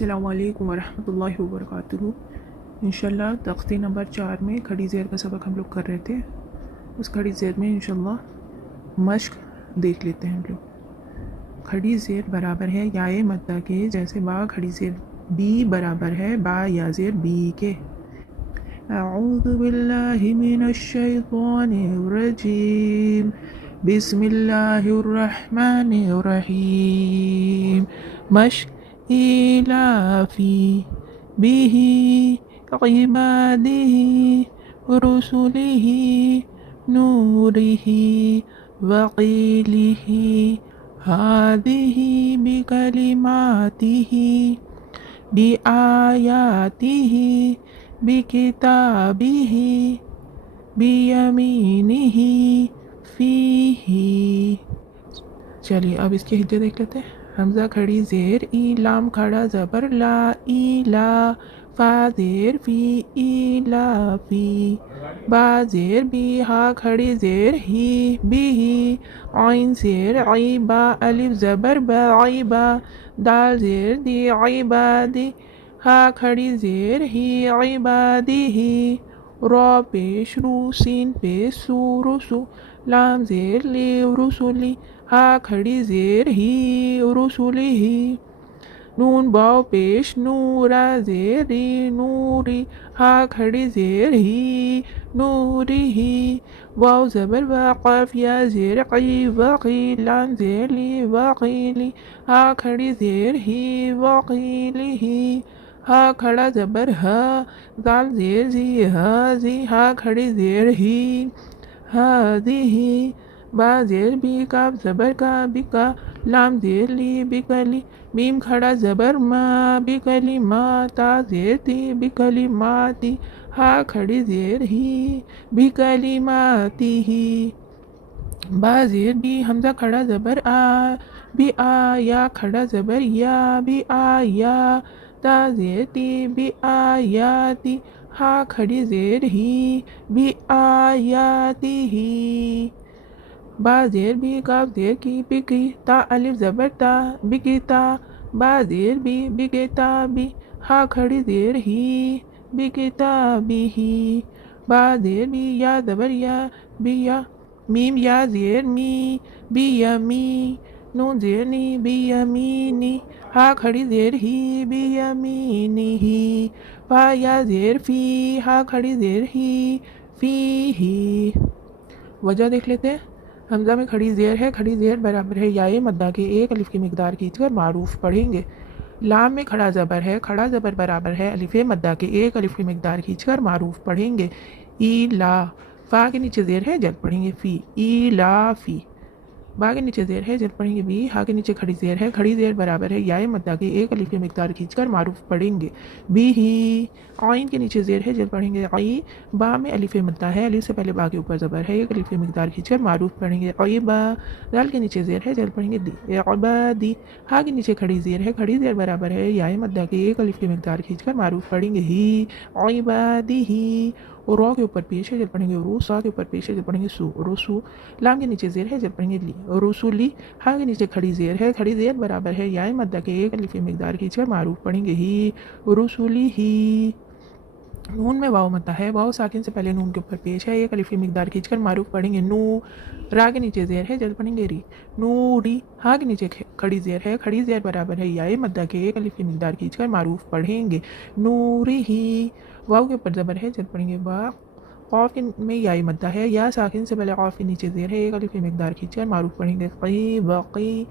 السلام علیکم ورحمۃ اللہ وبرکاتہ۔ انشاءاللہ تختی نمبر 4 میں کھڑی زیر کا سبق ہم لوگ کر رہے تھے۔ اس کھڑی زیر میں انشاءاللہ مشق دیکھ لیتے ہیں ہم لوگ۔ کھڑی زیر برابر ہے یائے مدہ کے، جیسے با کھڑی زیر بی برابر ہے با یا زیر بی کے۔ اعوذ باللہ من الشیطان الرجیم، بسم اللہ الرحمن الرحیم۔ مشق ایلافی به عباده رسله نوره وقیله هذه بکلماته بآیاته بکتابه بیمینه فیہ۔ چلیے اب اس کے ہجے دیکھ لیتے ہیں۔ حمزہ کھڑی زیر ای، لام کھڑا زبر لا، ای لا، فا زیر فی، ای لا فی، با زیر بی، ہا کھڑی زیر ہی، بی ہی، عین زیر عی، با الف زبر با، عی با، دال زیر دی، عی با دی، ہا کھڑی زیر ہی، عی با دی ہی، را پیش رو، سین پیش سو، رسو، لام زیر لی، رسولی، ہا کھڑی زیر ہی، رسولی ہی، نون باؤ پیش نو، را زیر ری، نوری، ہا کھڑی زیر ہی، نوری ہی، واو زبر وا، قاف یا زیر قی، وقی، لام زیر لی، وقیلی، ہا کھڑی زیر ہی، وقیلی ہی، ہا کھڑا زبر ہا، زال زیر زی، ہا زی، ہا کھڑی زیر ہی، ہا دی ہی، با زیر بی، کاف زبر کا، بکا، لام زیر لی، بکلی، میم کھڑا زبر ما، بکلی ما، تا زیر تی، بکلی ماتی، ہا کھڑی زیر ہی، بکلی ماتی ہی، با زیر بی، حمزہ کھڑا زبر آ، بی آ، یا کھڑا زبر یا، بی آ یا، تا زیر تی، بی آ یا تی، ہا کھڑی زیر ہی، بی آ یا تی ہی، با زیر بی، کاف زیر کی، بکی، تا الف زبر تا، بکی تا، با زیر بی، بکتا بی، ہا کھڑی زیر ہی، بکتا بی ہی، با زیر بی، یا زبر یا، بی یا، میم یا زیر می، بی یمی، نون زیر نی، بی یمینی، ہا کھڑی زیر ہی، بی یمینی ہی، فا یا زیر فی، ہا کھڑی زیر ہی، فی ہی۔ وجہ دیکھ لیتے ہیں۔ حمزہ میں کھڑی زیر ہے، کھڑی زیر برابر ہے یائے مدہ کے ایک الف کی مقدار کھینچ کر معروف پڑھیں گے۔ لام میں کھڑا زبر ہے، کھڑا زبر برابر ہے الف مدہ کے ایک الف کی مقدار کھینچ کر معروف پڑھیں گے۔ ای لا، فا کے نیچے زیر ہے جلد پڑھیں گے فی، ای لا فی، با کے نیچے زیر ہے جلد پڑھیں گے بی، ہا کے نیچے کھڑی زیر ہے، کھڑی زیر برابر ہے یائے مدہ کے ایک الف کی مقدار کھینچ کر معروف پڑھیں گے۔ بی ہی، عین کے نیچے زیر ہے جلد پڑھیں گے عی، با میں الف مدہ ہے، الف سے پہلے با کے اوپر زبر ہے، ایک الف کی مقدار کھینچ کر معروف پڑھیں گے۔ عیبا، دال کے نیچے زیر ہے جلد پڑھیں گے دی، عبادی، ہا کے نیچے کھڑی زیر ہے، کھڑی زیر برابر ہے یائے مدہ کے ایک الف کی مقدار کھینچ کر معروف پڑھیں گے ہی، عبادی ہی، اور رو کے اوپر پیش ہے جب پڑھیں گے رو، سا کے اوپر پیش ہے جب پڑھیں گے سو، رسو، لام کے نیچے زیر ہے جب پڑھیں گے لی، رسولی، ہا کے نیچے کھڑی زیر ہے، کھڑی زیر برابر ہے یائے مدہ کے ایک الف کی مقدار کھینچ کر معروف پڑھیں گے ہی، رسولی ہی، نون میں واو مدہ ہے، واو ساکن سے پہلے نون کے اوپر پیش ہے، ایک الف کی مقدار کھینچ کر معروف پڑھیں گے نو، را کے نیچے زیر ہے جلد پڑھیں گے ری، نوری، ہا کے نیچے کھڑی زیر ہے، کھڑی زیر برابر ہے یائے مدہ کے ایک الف کی مقدار کھینچ کر معروف پڑھیں گے نوری ہی، واو کے اوپر زبر ہے جلد پڑھیں گے با، قاف میں یائے مدہ ہے، یا ساکن سے پہلے قاف کے نیچے زیر ہے، ایک الف کی مقدار کھینچ کر معروف پڑھیں گے قی، وقی،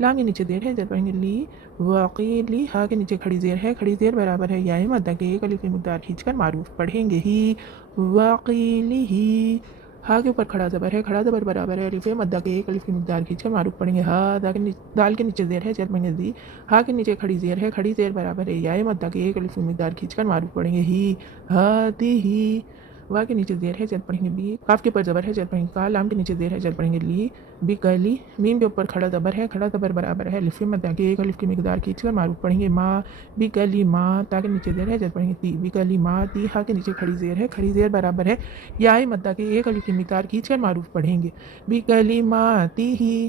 لام کے نیچے زیر ہے جب پڑھیں گے لی، وقیلی، ہا کے نیچے کھڑی زیر ہے، کھڑی زیر برابر ہے یائے مدہ کے ایک الف کی مقدار کھینچ کر معروف پڑھیں گے ہی، وقیلی ہی، ہا کے اوپر کھڑا زبر ہے، کھڑا زبر برابر ہے الف مدہ کے ایک الف کی مقدار کھینچ کر معروف پڑھیں گے ہا، دال کے نیچے زیر ہے جب پڑھیں گے دی، ہا کے نیچے کھڑی زیر ہے، کھڑی زیر برابر ہے یائے مدہ کے ایک الف کی مقدار کھینچ کر معروف پڑھیں گے ہی، ہادی ہی، وا کے نیچے زیر ہے جب پڑھیں گے بی، کاف کے اوپر زبر ہے جب پڑھیں گے کا، لام کے نیچے زیر ہے جب پڑھیں گے لی، بکلی، میم کے اوپر کھڑا زبر ہے، کھڑا زبر برابر ہے الف مدہ کے ایک الف کی مقدار کھینچ کر معروف پڑھیں گے ما، بکلی ما، تا کے نیچے زیر ہے جب پڑھیں گے تی، بکلی ما تی، ہا کے نیچے کھڑی زیر ہے، کھڑی زیر برابر ہے یائے مدہ کے ایک الف کی مقدار کھینچ کر معروف پڑھیں گے بکلی ما تی ہی،